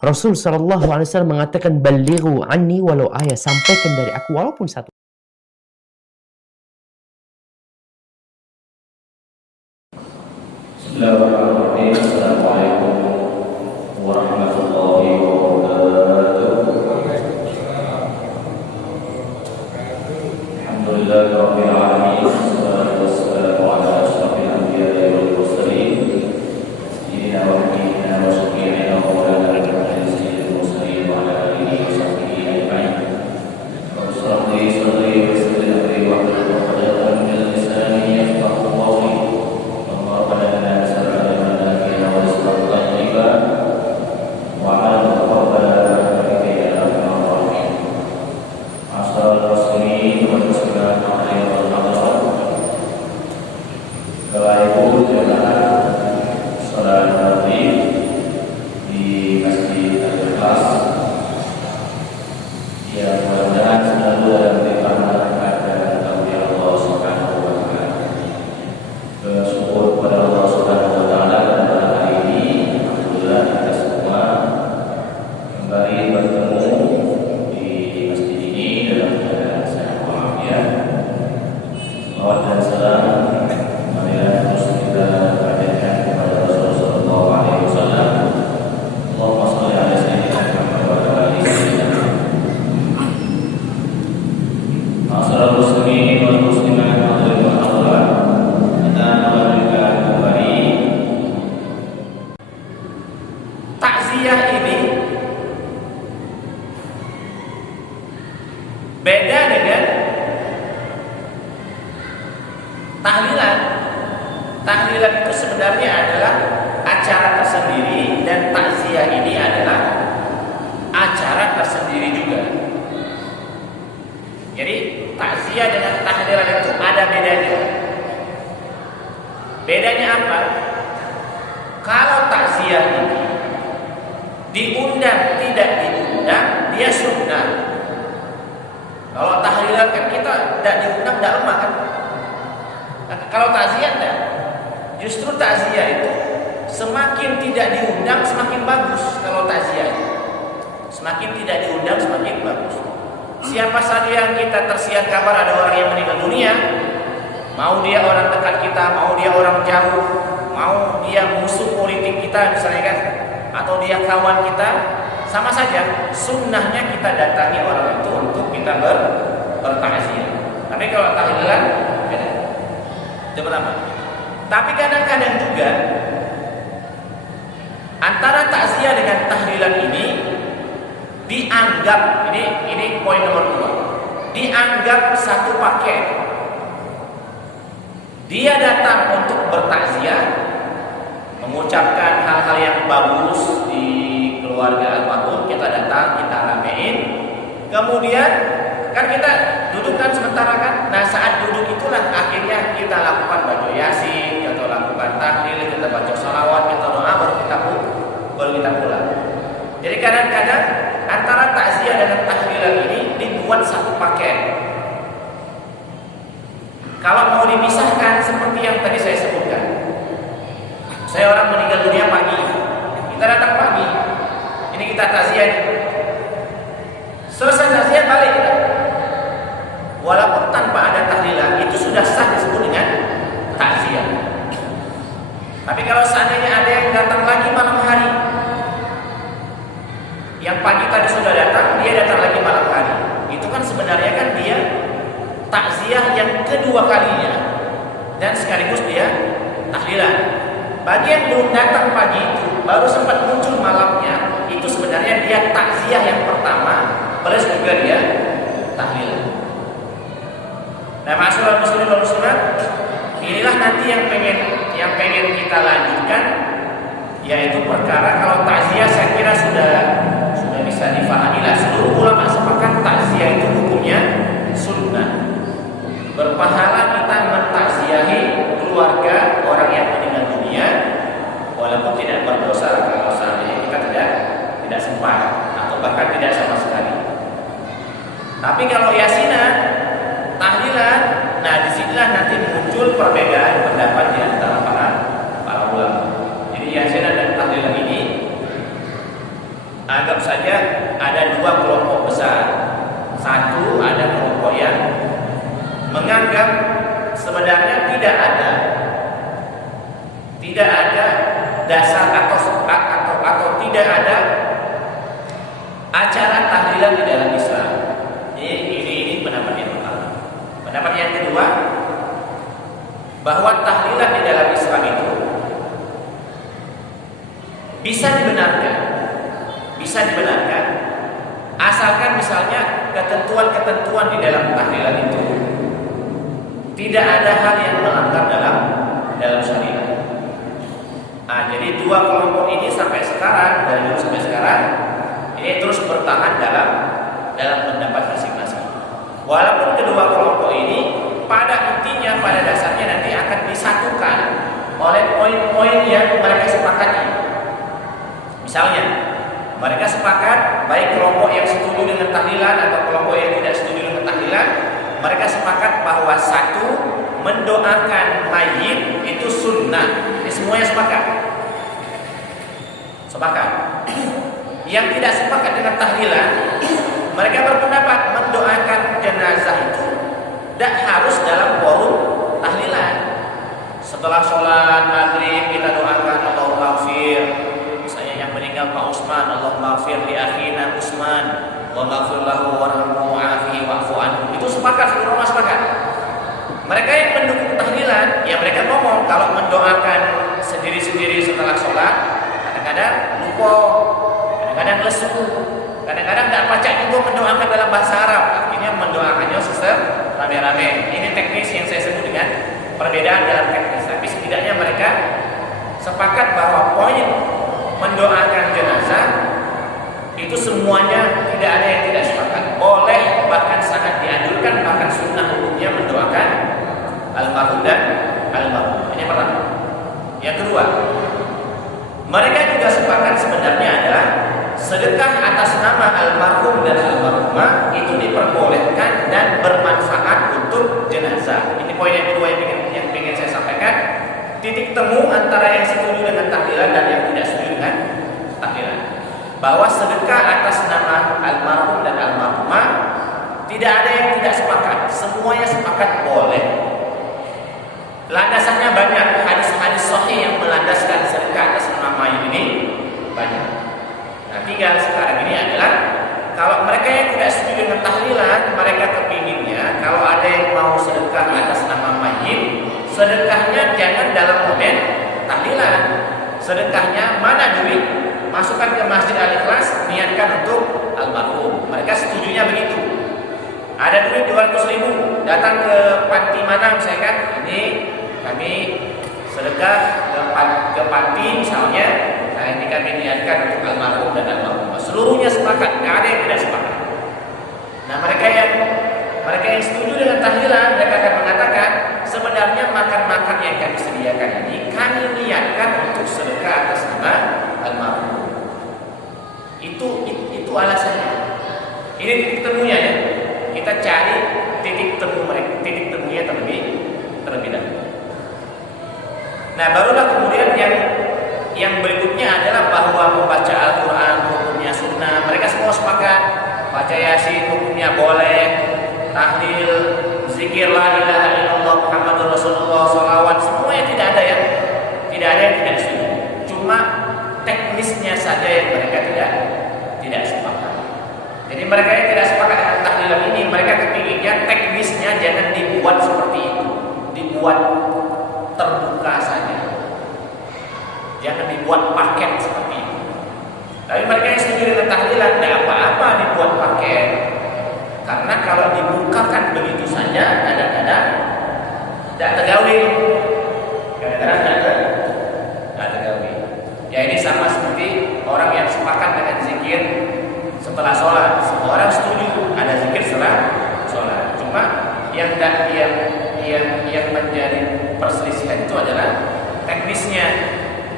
Rasul Shallallahu Alaihi Wasallam mengatakan, balighu anni walau ayat, sampaikan dari aku walaupun satu. Bismillahirrahmanirrahim. Assalamualaikum warahmatullahi wabarakatuh. Alhamdulillahirabbil alamin. Wassalatu wassalamu ala asyrafil anbiya'i wal mursalin. Sayyidina wa habibina wa syafi'ina wa maulana Muhammadin sayyidil mursalin wa ala alihi wa sahbihi ajma'in. Rabbi shalli wa sallim alaihi wa ala min lisani yafqahu qawli. Beda dengan tahlilan. Tahlilan itu sebenarnya adalah acara tersendiri dan takziah ini adalah acara tersendiri juga. Jadi takziah dengan tahlilan itu ada bedanya. Bedanya apa? Kalau takziah ini diundang tidak diundang, dia sunnah. Kalau tahlilan kan kita tidak diundang, tidak lemah kan? Kalau takziah tidak. Justru takziah itu semakin tidak diundang semakin bagus. Kalau takziah semakin tidak diundang semakin bagus. Siapa saja yang kita tersiar kabar ada orang yang meninggal dunia, mau dia orang dekat kita, mau dia orang jauh, mau dia musuh politik kita misalnya kan, atau dia kawan kita, sama saja sunnahnya kita datangi orang itu untuk kita bertakziah. Tapi kalau tahlilan beda. Itu pertama. Tapi kadang-kadang juga antara takziah dengan tahlilan ini dianggap, ini poin nomor 2, dianggap satu paket. Dia datang untuk bertakziah, mengucapkan hal-hal yang bagus di keluarga almarhum, kita datang, kita ramein. Kemudian kan kita dudukkan sementara kan. Nah saat duduk itulah akhirnya kita lakukan baca yasin, kita lakukan tahlil, kita baca salawat, kita doa, baru kita pulang. Jadi kadang-kadang antara takziah dan tahlilan ini dibuat satu paket. Kalau mau dipisahkan seperti yang tadi saya sebutkan, saya orang meninggal dunia pagi, kita datang pagi, ini kita takziah. Selesai takziah balik kita. Walaupun tanpa ada tahlilan itu sudah sah disebut dengan takziah. Tapi kalau seandainya ada yang datang lagi malam hari, yang pagi tadi sudah datang, dia datang lagi malam hari, itu kan sebenarnya kan dia takziah yang kedua kalinya dan sekaligus dia tahlilan. Bagi yang belum datang pagi itu, baru sempat muncul malamnya, itu sebenarnya dia takziah yang pertama, plus juga dia tahlilan. Nah, masalah muslimin wal muslimat, inilah nanti yang pengen kita lanjutkan, yaitu perkara kalau takziah saya kira sudah bisa difahami lah. Seluruh ulama sepakat takziah itu hukumnya sunnah. Berpahala kita mentakziahi keluarga orang yang meninggal dunia, walaupun tidak berdosa kalau seandainya kita tidak sempat atau bahkan tidak sama sekali. Tapi kalau yasinan, tahlilan, nah disinilah nanti muncul perbedaan pendapat di antara para ulama. Jadi yasinan dan tahlilan ini anggap saja ada dua kelompok besar. Satu, ada kelompok yang menganggap sebenarnya tidak ada dasar atau tidak ada acara tahlilan di dalam Islam. Ini pendapat yang pertama. Pendapat yang kedua, bahwa tahlilan di dalam Islam itu bisa dibenarkan asalkan misalnya ketentuan-ketentuan di dalam tahlilan itu tidak ada hal yang melanggar dalam syariat. Jadi dua kelompok ini sampai sekarang, dari dulu sampai sekarang ini terus bertahan dalam pendapat masing-masing. Walaupun kedua kelompok ini pada intinya, pada dasarnya nanti akan disatukan oleh poin-poin yang mereka sepakati. Misalnya, mereka sepakat, baik kelompok yang setuju dengan tahlilan atau kelompok yang tidak setuju dengan tahlilan, mereka sepakat bahwa satu, mendoakan mayit itu sunnah. Ini semuanya sepakat. Yang tidak sepakat dengan tahlilan, mereka berpendapat mendoakan jenazah itu tidak harus dalam forum tahlilan. Setelah sholat maghrib kita doakan Allahumma maghfir, misalnya yang meninggal Pak Usman, Allahumma maghfir li akhina Usman, wa maghfir lahu warhamhu wa'afihi wa'fu anhu. Itu sepakat, seluruh orang sepakat. Mereka yang mendukung tahlilan, ya mereka ngomong kalau mendoakan sendiri-sendiri setelah sholat, kadang-kadang lupa, kadang-kadang lesu, kadang-kadang tidak pacak juga mendoakan dalam bahasa Arab. Akhirnya mendoakannya rame-rame. Ini teknis yang saya sebut dengan perbedaan dalam teknis. Tapi setidaknya mereka sepakat bahwa poin mendoakan jenazah itu semuanya tidak ada yang tidak sepakat. Boleh, bahkan sangat dianjurkan, bahkan sunnah hukumnya mendoakan almarhum dan almarhum. Ini pertama. Yang kedua, mereka juga sepakat sebenarnya adalah sedekah atas nama almarhum dan almarhumah itu diperbolehkan dan bermanfaat untuk jenazah. Ini poin yang kedua yang ingin saya sampaikan. Titik temu antara yang setuju dengan tahlilan dan yang tidak setuju dengan tahlilan, bahwa sedekah atas nama almarhum dan almarhumah tidak ada yang tidak sepakat, semuanya sepakat boleh. Landasannya banyak, hadis-hadis sahih yang melandaskan sedekah atas nama mayit ini banyak. Nah, tinggal sekarang ini adalah kalau mereka yang tidak setuju dengan tahlilan, mereka kepinginnya kalau ada yang mau sedekah atas nama mayit, sedekahnya jangan dalam model tahlilan. Sedekahnya mana duit, masukkan ke Masjid Al-Ikhlas, niatkan untuk almarhum. Mereka setujunya begitu. Ada duit 200.000, datang ke panti mana misalkan, ini kami sedekah ke panti misalnya, nah ini kami niatkan untuk almarhum dan almarhumah. Seluruhnya sepakat, nggak ada yang tidak sepakat. Nah mereka yang setuju dengan tahlilan, mereka akan mengatakan sebenarnya makan-makan yang kami sediakan ini kami niatkan untuk sedekah atas nama almarhum. Itu alasannya. Ini titik temunya ya. Kita cari titik temunya terlebih dahulu. Nah, barulah kemudian yang berikutnya adalah bahwa membaca Al-Quran hukumnya sunnah. Mereka semua sepakat. Baca Yasin hukumnya boleh, tahlil, zikir la ilaha illallah Muhammadur Rasulullah, salawat, semuanya tidak ada yang tidak setuju. Cuma teknisnya saja yang mereka tidak sepakat. Jadi mereka yang tidak sepakat dengan tahlilan ini, mereka kepinginnya teknisnya jangan dibuat seperti itu, dibuat terbuka saja, jangan dibuat paket seperti itu. Tapi mereka yang setuju dengan tahlilan, tidak apa-apa dibuat paket, karena kalau dibukakan begitu saja, kadang-kadang tidak tergawi, Ya ini sama seperti orang yang sepakat dengan zikir setelah sholat. Semua orang setuju ada zikir setelah sholat. Cuma yang menjadi perselisihan itu adalah teknisnya.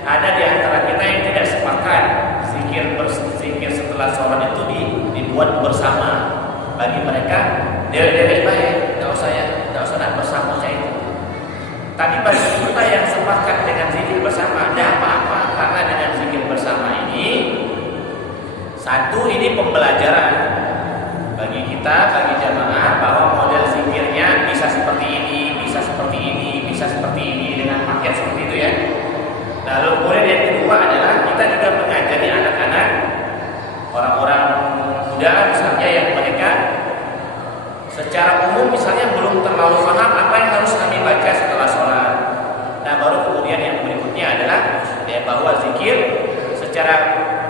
Ada di antara kita yang tidak sepakat zikir setelah sholat itu dibuat bersama. Bagi mereka dewe-dewe baik, tidak usah bersama itu. Tapi bagi kita yang sepakat dengan zikir bersama, ada apa-apa, karena dengan zikir bersama ini Satu, ini pembelajaran bagi kita, bagi jamaah, bahwa model zikirnya bisa seperti ini, bisa seperti ini, bisa seperti ini, dengan paket seperti itu ya. Lalu kemudian yang kedua adalah kita juga mengajari anak-anak, orang-orang muda misalnya, yang mereka secara umum misalnya belum terlalu paham apa yang harus kami baca setelah sholat. Nah, baru kemudian yang berikutnya adalah ya, bahwa zikir secara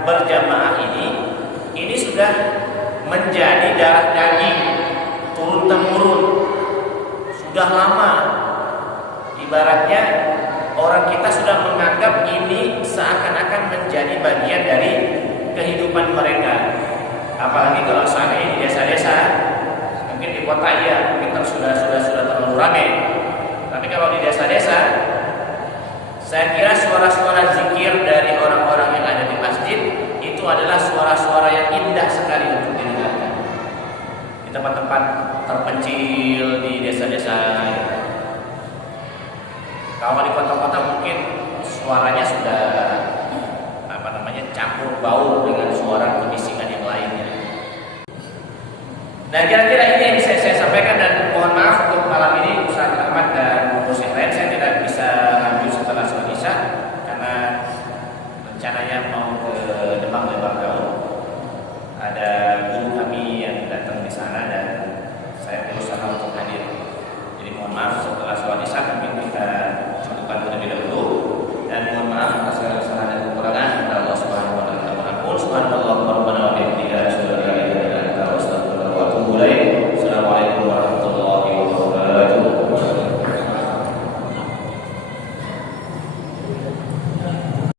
berjamaah ini sudah menjadi darah daging, turun temurun, sudah lama. Ibaratnya orang kita sudah menganggap ini seakan-akan menjadi bagian dari kehidupan mereka. Apalagi kalau seandainya di desa-desa, mungkin di kota ya, mungkin sudah terlalu ramai. Tapi kalau di desa-desa, saya kira suara-suara zikir dari orang-orang yang ada di masjid itu adalah suara-suara yang indah sekali untuk didengarkan. Di tempat-tempat terpencil, di desa-desa. Kalau di kota-kota mungkin suaranya sudah campur baur dengan suara kebisikan yang lainnya. Nah, kira-kira